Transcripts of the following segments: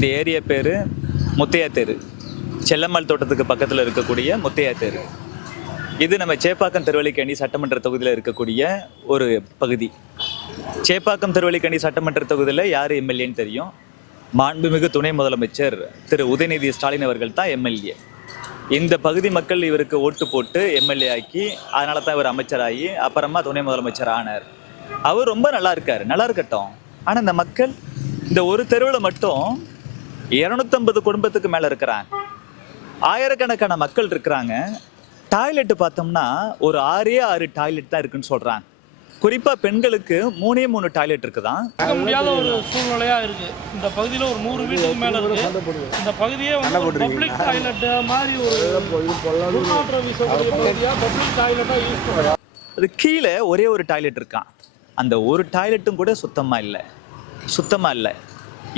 இந்த ஏரியா பேர் முத்தையா தெரு, செல்லம்மாள் தோட்டத்துக்கு பக்கத்தில் இருக்கக்கூடிய முத்தையா தெரு. இது நம்ம சேப்பாக்கம் திருவல்லிக்கேணி சட்டமன்ற தொகுதியில் இருக்கக்கூடிய ஒரு பகுதி. சேப்பாக்கம் திருவல்லிக்கேணி சட்டமன்ற தொகுதியில் யார் எம்எல்ஏன்னு தெரியும். மாண்புமிகு துணை முதலமைச்சர் திரு உதயநிதி ஸ்டாலின் அவர்கள் தான் எம்எல்ஏ. இந்த பகுதி மக்கள் இவருக்கு ஓட்டு போட்டு எம்எல்ஏ ஆக்கி, அதனால தான் இவர் அமைச்சராகி அப்புறமா துணை முதலமைச்சர் ஆனார். அவர் ரொம்ப நல்லா இருக்கார், நல்லா இருக்கட்டும். ஆனால் இந்த மக்கள் இந்த ஒரு தெருவில் மட்டும் 250 குடும்பத்துக்கு மேலே இருக்கிறாங்க. ஆயிரக்கணக்கான மக்கள் இருக்கிறாங்க. டாய்லெட்டு பார்த்தோம்னா ஒரு 6 டாய்லெட் தான் இருக்குன்னு சொல்கிறாங்க. குறிப்பாக பெண்களுக்கு 3 டாய்லெட் இருக்குதான். முடியாத ஒரு சூழ்நிலையா இருக்கு. இந்த பகுதியில் ஒரு 100 வீட்டுக்கு மேல இருக்கு. இந்த பகுதியே வந்து பப்ளிக் டாய்லெட் மாதிரி ஒரு பப்ளிக் டாய்லெட்டா யூஸ் பண்ணுறாங்க. அது கீழே ஒரே ஒரு டாய்லெட் இருக்கான். அந்த ஒரு டாய்லெட்டும் கூட சுத்தமாக இல்லை.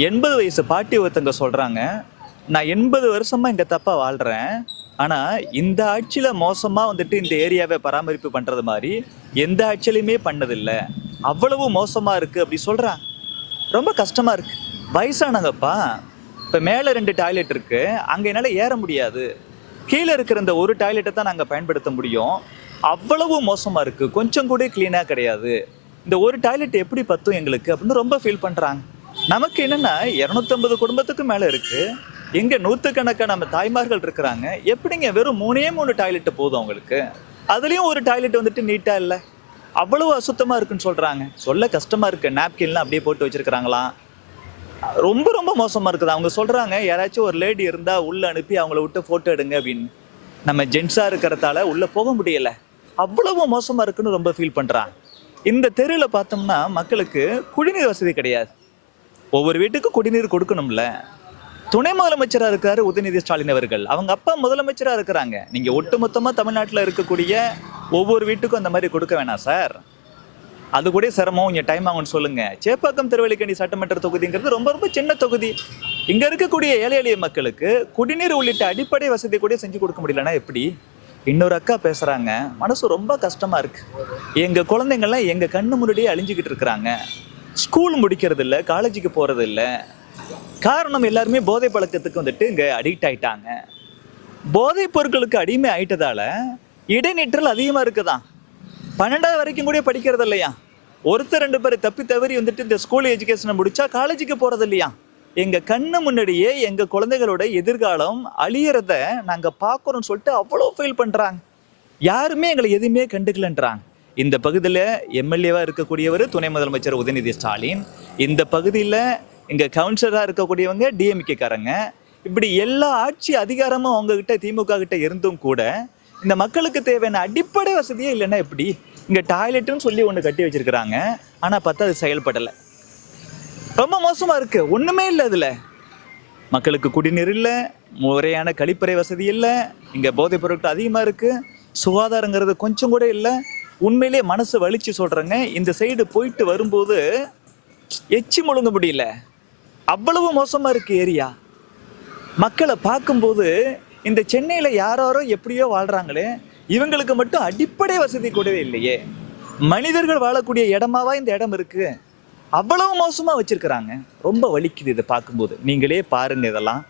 80 வயசு பாட்டி ஒருத்தங்க சொல்கிறாங்க, நான் 80 வருஷமாக இங்கே தப்பாக வாழ்கிறேன், ஆனால் இந்த ஆட்சியில் மோசமாக வந்துட்டு இந்த ஏரியாவை பராமரிப்பு பண்ணுறது மாதிரி எந்த ஆட்சியிலையுமே பண்ணதில்லை, அவ்வளவு மோசமாக இருக்குது அப்படி சொல்கிறாங்க. ரொம்ப கஷ்டமாக இருக்குது. வயசானங்கப்பா. இப்போ மேலே 2 டாய்லெட் இருக்குது, அங்கே என்னால் ஏற முடியாது. கீழே இருக்கிற இந்த ஒரு டாய்லெட்டை தான் நாங்கள் பயன்படுத்த முடியும். அவ்வளவு மோசமாக இருக்குது, கொஞ்சம் கூட க்ளீனாக கிடையாது. இந்த ஒரு டாய்லெட் எப்படி பத்தும் எங்களுக்கு அப்படின்னு ரொம்ப ஃபீல் பண்ணுறாங்க. நமக்கு என்னென்னா 250 குடும்பத்துக்கு மேலே இருக்குது. எங்கே நூற்றுக்கணக்கான நம்ம தாய்மார்கள் இருக்கிறாங்க. எப்படிங்க வெறும் 3 டாய்லெட்டு போதும் அவங்களுக்கு? அதுலேயும் ஒரு டாய்லெட் வந்துட்டு நீட்டாக இல்லை, அவ்வளவு அசுத்தமாக இருக்குன்னு சொல்கிறாங்க. சொல்ல கஷ்டமாக இருக்குது. நாப்கின்லாம் அப்படியே போட்டு வச்சுருக்கிறாங்களாம். ரொம்ப ரொம்ப மோசமாக இருக்குது. அவங்க சொல்கிறாங்க, யாராச்சும் ஒரு லேடி இருந்தால் உள்ளே அனுப்பி அவங்கள விட்டு ஃபோட்டோ எடுங்க அப்படின்னு. நம்ம ஜென்ஸாக இருக்கிறதால உள்ளே போக முடியலை. அவ்வளவு மோசமாக இருக்குன்னு ரொம்ப ஃபீல் பண்ணுறாங்க. இந்த தெருவில் பார்த்தோம்னா மக்களுக்கு குடிநீர் வசதி கிடையாது. ஒவ்வொரு வீட்டுக்கும் குடிநீர் கொடுக்கணும்ல. துணை முதலமைச்சராக இருக்காரு உதயநிதி ஸ்டாலின் அவர்கள். அவங்க அப்பா முதலமைச்சராக இருக்கிறாங்க. நீங்கள் ஒட்டுமொத்தமாக தமிழ்நாட்டில் இருக்கக்கூடிய ஒவ்வொரு வீட்டுக்கும் அந்த மாதிரி கொடுக்க வேணாம் சார். அது கூட சிரமம், இங்கே டைம் ஆகும்னு சொல்லுங்கள். சேப்பாக்கம் திருவல்லிக்கேணி சட்டமன்ற தொகுதிங்கிறது ரொம்ப ரொம்ப சின்ன தொகுதி. இங்கே இருக்கக்கூடிய ஏழை எளிய மக்களுக்கு குடிநீர் உள்ளிட்ட அடிப்படை வசதி கூட செஞ்சு கொடுக்க முடியலன்னா எப்படி? இன்னொரு அக்கா பேசுகிறாங்க, மனசு ரொம்ப கஷ்டமாக இருக்குது. எங்கள் குழந்தைங்கள்லாம் எங்கள் கண்ணு முன்னாடியே அழிஞ்சிக்கிட்டு இருக்கிறாங்க. ஸ்கூல் முடிக்கிறது இல்லை, காலேஜுக்கு போகிறது இல்லை. காரணம் எல்லாருமே போதை பழக்கத்துக்கு வந்துட்டு இங்கே அடிக்ட் ஆகிட்டாங்க. போதைப் பொருட்களுக்கு அடிமை ஆயிட்டதால இடைநிற்றல் அதிகமாக இருக்குதான். 12வது வரைக்கும் கூட படிக்கிறது இல்லையா. ஒருத்தர் 2 பேர் தப்பி தவறி வந்துட்டு இந்த ஸ்கூல் எஜுகேஷனை முடிச்சா காலேஜுக்கு போகிறது இல்லையா. எங்கள் கண்ணு முன்னாடியே எங்கள் குழந்தைகளோட எதிர்காலம் அழியறத நாங்கள் பார்க்குறோன்னு சொல்லிட்டு அவ்வளோ ஃபீல் பண்ணுறாங்க. யாருமே எங்களை எதுவுமே கண்டுக்கலன்றாங்க. இந்த பகுதியில் எம்எல்ஏவாக இருக்கக்கூடியவர் துணை முதலமைச்சர் உதயநிதி ஸ்டாலின். இந்த பகுதியில் இங்கே கவுன்சிலராக இருக்கக்கூடியவங்க டிஎம்கேக்காரங்க. இப்படி எல்லா ஆட்சி அதிகாரமும் அவங்கக்கிட்ட திமுக கிட்ட இருந்தும் கூட இந்த மக்களுக்கு தேவையான அடிப்படை வசதியே இல்லைன்னா எப்படி? இங்கே டாய்லெட்டுன்னு சொல்லி ஒன்று கட்டி வச்சிருக்கிறாங்க, ஆனால் பார்த்தா அது செயல்படலை. ரொம்ப மோசமாக இருக்குது. ஒன்றுமே இல்லை. அதில் மக்களுக்கு குடிநீர் இல்லை, முறையான கழிப்பறை வசதி இல்லை, இங்கே போதைப் பொருட்கள் அதிகமாக இருக்குது, சுகாதாரங்கிறது கொஞ்சம் கூட இல்லை. உண்மையிலே மனசு வலிச்சு சொல்கிறேங்க. இந்த சைடு போயிட்டு வரும்போது எச்சி முழுங்க முடியல, அவ்வளவு மோசமாக இருக்குது ஏரியா. மக்களை பார்க்கும்போது இந்த சென்னையில் யாரோ எப்படியோ வாழ்கிறாங்களே, இவங்களுக்கு மட்டும் அடிப்படை வசதி கூடவே இல்லையே. மனிதர்கள் வாழக்கூடிய இடமாவா இந்த இடம் இருக்குது? அவ்வளவு மோசமாக வச்சுருக்கிறாங்க. ரொம்ப வலிக்குது இதை பார்க்கும்போது. நீங்களே பாருங்க இதெல்லாம்.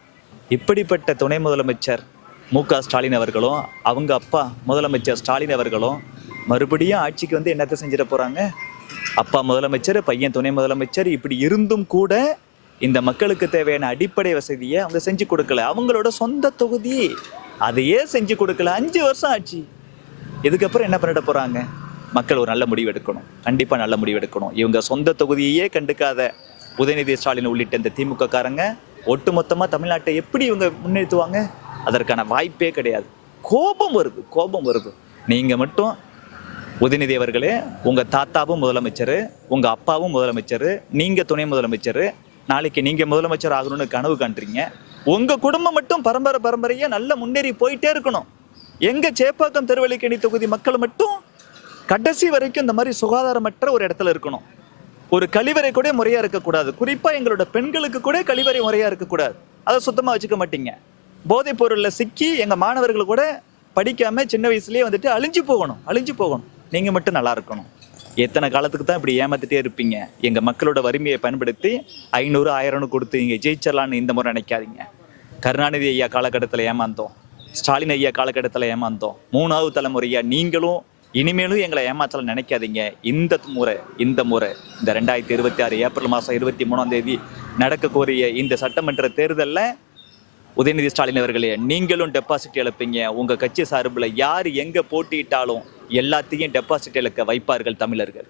இப்படிப்பட்ட துணை முதலமைச்சர் மு.க. ஸ்டாலின் அவர்களும் அவங்க அப்பா முதலமைச்சர் ஸ்டாலின் அவர்களும் மறுபடியும் ஆட்சிக்கு வந்து என்னத்தை செஞ்சிட போகிறாங்க? அப்பா முதலமைச்சர், பையன் துணை முதலமைச்சர், இப்படி இருந்தும் கூட இந்த மக்களுக்கு தேவையான அடிப்படை வசதியை அவங்க செஞ்சு கொடுக்கல. அவங்களோட சொந்த தொகுதி, அதையே செஞ்சு கொடுக்கல. 5 வருஷம் ஆச்சு. இதுக்கப்புறம் என்ன பண்ணிட போகிறாங்க? மக்கள் ஒரு நல்ல முடிவு எடுக்கணும், கண்டிப்பாக நல்ல முடிவு எடுக்கணும். இவங்க சொந்த தொகுதியே கண்டுக்காத உதயநிதி ஸ்டாலின் உள்ளிட்ட இந்த திமுக காரங்க ஒட்டுமொத்தமாக தமிழ்நாட்டை எப்படி இவங்க முன்னெடுத்துவாங்க? அதற்கான வாய்ப்பே கிடையாது. கோபம் வருது. நீங்கள் மட்டும் உதயநிதி அவர்களே, உங்கள் தாத்தாவும் முதலமைச்சர், உங்கள் அப்பாவும் முதலமைச்சர், நீங்கள் துணை முதலமைச்சர், நாளைக்கு நீங்கள் முதலமைச்சர் ஆகணும்னு கனவு காண்றீங்க. உங்கள் குடும்பம் மட்டும் பரம்பரையாக நல்ல முன்னேறி போயிட்டே இருக்கணும். எங்கள் சேப்பாக்கம் திருவல்லிக்கேணி தொகுதி மக்கள் மட்டும் கடைசி வரைக்கும் இந்த மாதிரி சுகாதாரமற்ற ஒரு இடத்துல இருக்கணும். ஒரு கழிவறை கூட முறையாக இருக்கக்கூடாது. குறிப்பாக எங்களோட பெண்களுக்கு கூட கழிவறை முறையாக இருக்கக்கூடாது. அதை சுத்தமாக வச்சுக்க மாட்டீங்க. போதைப் பொருளில் சிக்கி எங்கள் மாணவர்கள் கூட படிக்காமல் சின்ன வயசுலேயே வந்துட்டு அழிஞ்சு போகணும். நீங்கள் மட்டும் நல்லா இருக்கணும். எத்தனை காலத்துக்கு தான் இப்படி ஏமாத்திட்டே இருப்பீங்க? எங்கள் மக்களோட வறுமையை பயன்படுத்தி 500 1000 கொடுத்து இங்கே ஜெயிச்சிடலான்னு இந்த முறை நினைக்காதீங்க. கருணாநிதி ஐயா காலகட்டத்தில் ஏமாந்தோம், ஸ்டாலின் ஐயா காலகட்டத்தில் ஏமாந்தோம், 3வது தலைமுறையாக நீங்களும் இனிமேலும் எங்களை ஏமாற்றலாம் நினைக்காதீங்க. இந்த முறை இந்த 2026 ஏப்ரல் மாதம் 23ஆம் தேதி நடக்கக்கூடிய இந்த சட்டமன்ற தேர்தலில் உதயநிதி ஸ்டாலின் அவர்களே, நீங்களும் டெபாசிட் இழப்பீங்க. உங்கள் கட்சி சார்பில் யார் எங்கே போட்டியிட்டாலும் எல்லாத்தையும் டெபாசிட் இழக்க வைப்பார்கள் தமிழர்கள்.